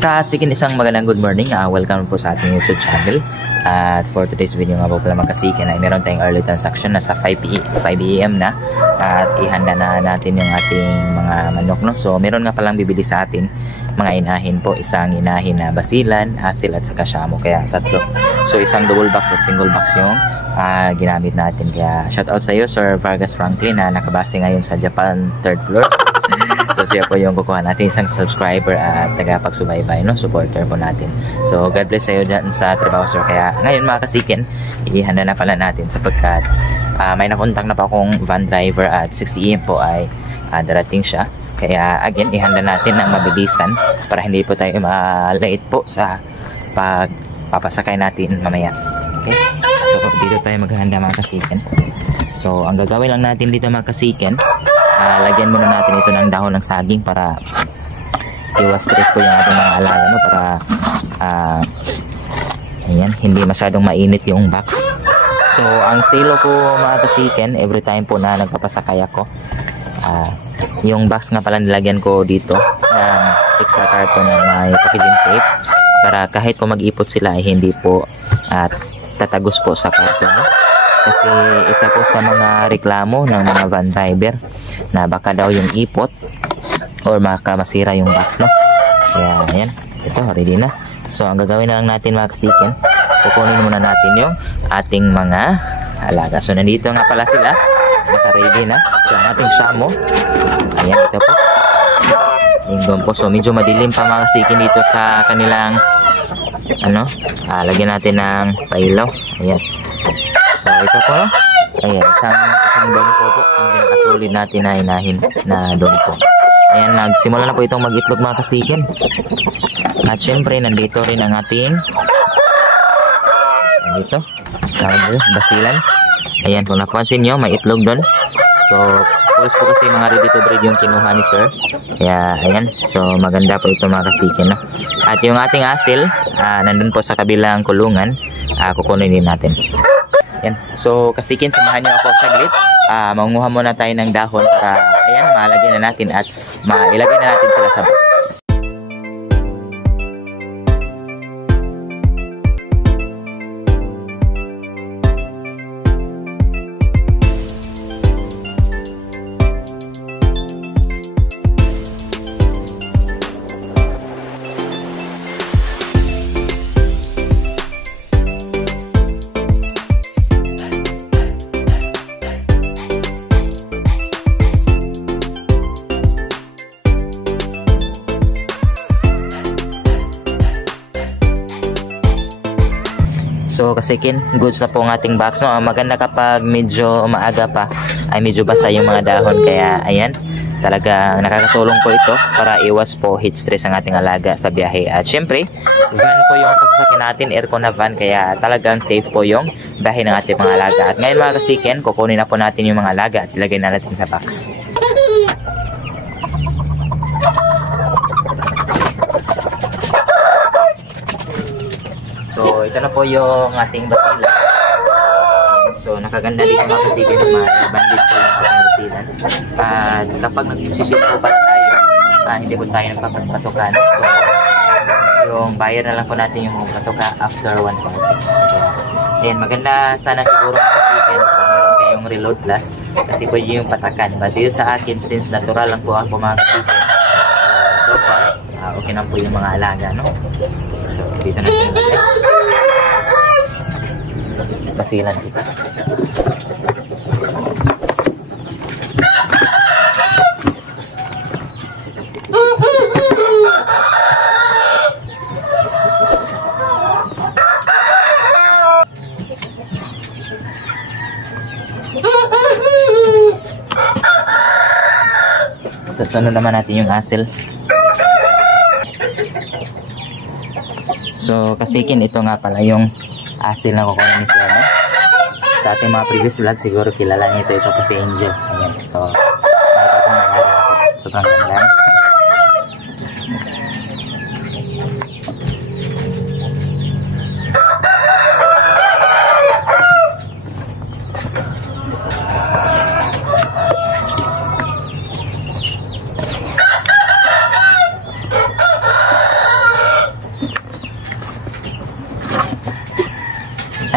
Kasikin, isang magandang good morning. Welcome po sa ating YouTube channel. At for today's video nga po pala mga kasikin ay meron tayong early transaction na sa 5 AM na. At ihanda na natin yung ating mga manok, no? So meron nga palang bibili sa atin mga inahin po. Isang inahin na basilan, hastil at saka shamo. Kaya tatlo. So isang double box at single box yung ginamit natin. Kaya shoutout sa iyo Sir Vargas Franklin na nakabase ngayon sa Japan 3rd floor. So siya po yung kukuha natin, isang subscriber at tagapagsubaybay, no? Supporter po natin. So God bless sa iyo dyan sa trabaho, sir. Kaya ngayon mga kasikin, ihanda na pala natin sapagkat may nakuntang na pa akong van driver at 6 AM po ay darating siya. Kaya again, ihanda natin ng mabilisan para hindi po tayo ma-late po sa pagpapasakay natin mamaya. Okay? So dito tayo maghahanda mga kasikin. So ang gagawin lang natin dito mga kasikin, lagyan muna natin ito ng dahon ng saging para iwas stress po yung ating mga alaga, no? Para ayan, hindi masyadong mainit yung box. So ang estilo ko mga kasiken, every time po na nagpapasakay ako, yung box nga pala nilagyan ko dito ng extra carton na may packaging tape para kahit po mag-ipot sila ay hindi po tatagos po sa carton, no? Kasi isa po sa mga reklamo ng mga van driver na baka daw yung ipot or baka masira yung box, no? Kaya ayan, ito ready na. So ang gagawin na lang natin mga kasikin, kukunin muna natin yung ating mga alaga. So nandito nga pala sila, naka-ready na. So ang ating shamo, ayan, ito po yung doon po. So medyo madilim pa mga kasikin dito sa kanilang lagyan natin ng pailaw. Ayan. So ito po, ayan, isang dongko po ang pinakasolid natin na inahin na dongko. Ayan, nagsimula na po itong mag-itlog mga kasikin. At syempre nandito rin ang ating basilan. Ayan, kung napansin nyo, may itlog doon. So pulse po kasi mga ready to breed yung kinuha ni sir. Kaya ayan, so maganda po ito mga kasikin, no? At yung ating asil, nandun po sa kabilang kulungan, kukunin din natin. Yan. So kasikin, samahan nyo ako saglit. Manguha muna tayo ng dahon para ayan, malagyan na natin at mailagay na natin sila sa box. So kasikin, goods na po ang ating box, no? Maganda kapag medyo maaga pa ay medyo basa yung mga dahon. Kaya ayan, talaga nakakatulong po ito para iwas po heat stress ang ating alaga sa biyahe. At syempre, van po yung sasakyan natin, aircon na van, kaya talagang safe po yung biyahe ng ating mga alaga. At ngayon mga kasikin, kukunin na po natin yung mga alaga at ilagay na natin sa box. So ito na po yung ating basila. So nakaganda dito mga kasikin, bandit po yung ating basilan. At kapag nagsishoot po pala tayo, hindi po tayo nagpapatukan. So yung bayar na lang po natin yung patuka after 1 month. Ayan, maganda sana siguro mga kasikin kung meron kayong reload plus, kasi pwede yung patakan. But dito sa akin, since natural lang po ako mga kasikin, so far okay na po yung mga alaga, no? So dito na siya basilan kita. Susunod naman natin yung asil. So kasikin, ito nga pala yung asil na kukunin ni sir, no? Sa ating mga previous vlog siguro kilala niyo ito po si Angel. Ayan. So sobrang ganda.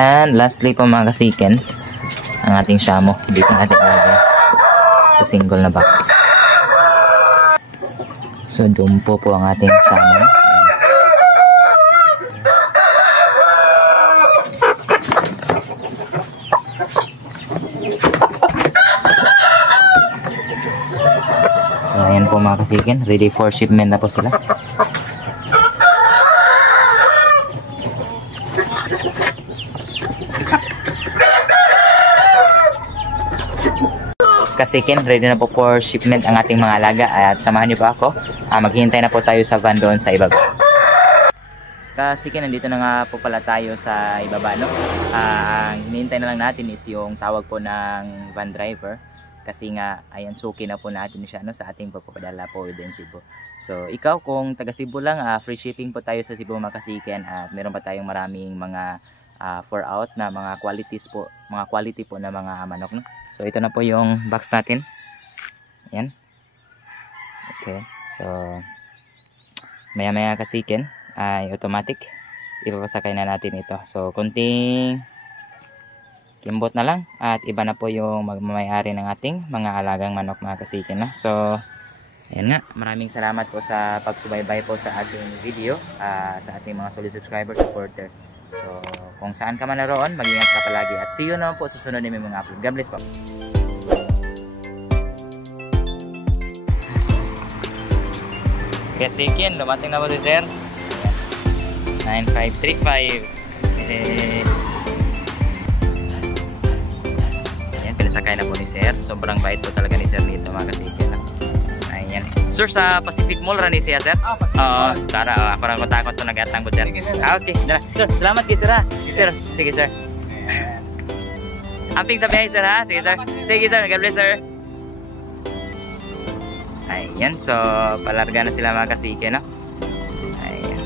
And lastly po mga kasiken, ang ating shamo. Dito natin ilagay sa single na box. So dumpo po ang ating shamo. So ayan po mga kasiken, ready for shipment na po sila. Kasiken, ready na po for shipment ang ating mga alaga at samahan niyo pa ako. Maghihintay na po tayo sa van doon sa ibaba. Kasiken, nandito na nga po pala tayo sa ibaba, no? Ang hinihintay na lang natin is yung tawag po ng van driver kasi nga ayan, suki na po natin siya, no, sa ating papapadala po within Cebu. So ikaw kung taga Cebu lang, free shipping po tayo sa Cebu mga kasiken at meron pa tayong maraming mga 4 out na mga qualities po, mga quality po na mga manok, no? So ito na po yung box natin. Ayan. Okay. So maya kasiken ay automatic ipapasakay na natin ito. So konting kimbot na lang at iba na po yung magmamayari ng ating mga alagang manok mga kasiken, no? So ayan nga, maraming salamat po sa pagsubaybay po sa ating video, sa ating mga solid subscriber supporter. So kung saan ka man naroon, mag-ingat ka palagi at see you naman po sa sunod na mga upload. God bless po. Kasiken, dumating na po si sir. 9535. Ayan, pinasakay na po ni sir. Sobrang bait po talaga ni sir dito mga kasiken. Ayan. Sir, sa Pacific Mall rin siya sir? Oo, tara, ako rin kontakot ito nag-atang po sir. Okay, dala. Sir, salamat kay sir ha. Sir, sige sir. Amping sa biyahe sir ha. Sige sir. Sige sir, God bless sir. Ayan, so palarga na sila mga kasiken, no? Ayan.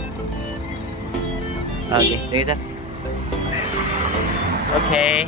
Okay, sige sir. Okay.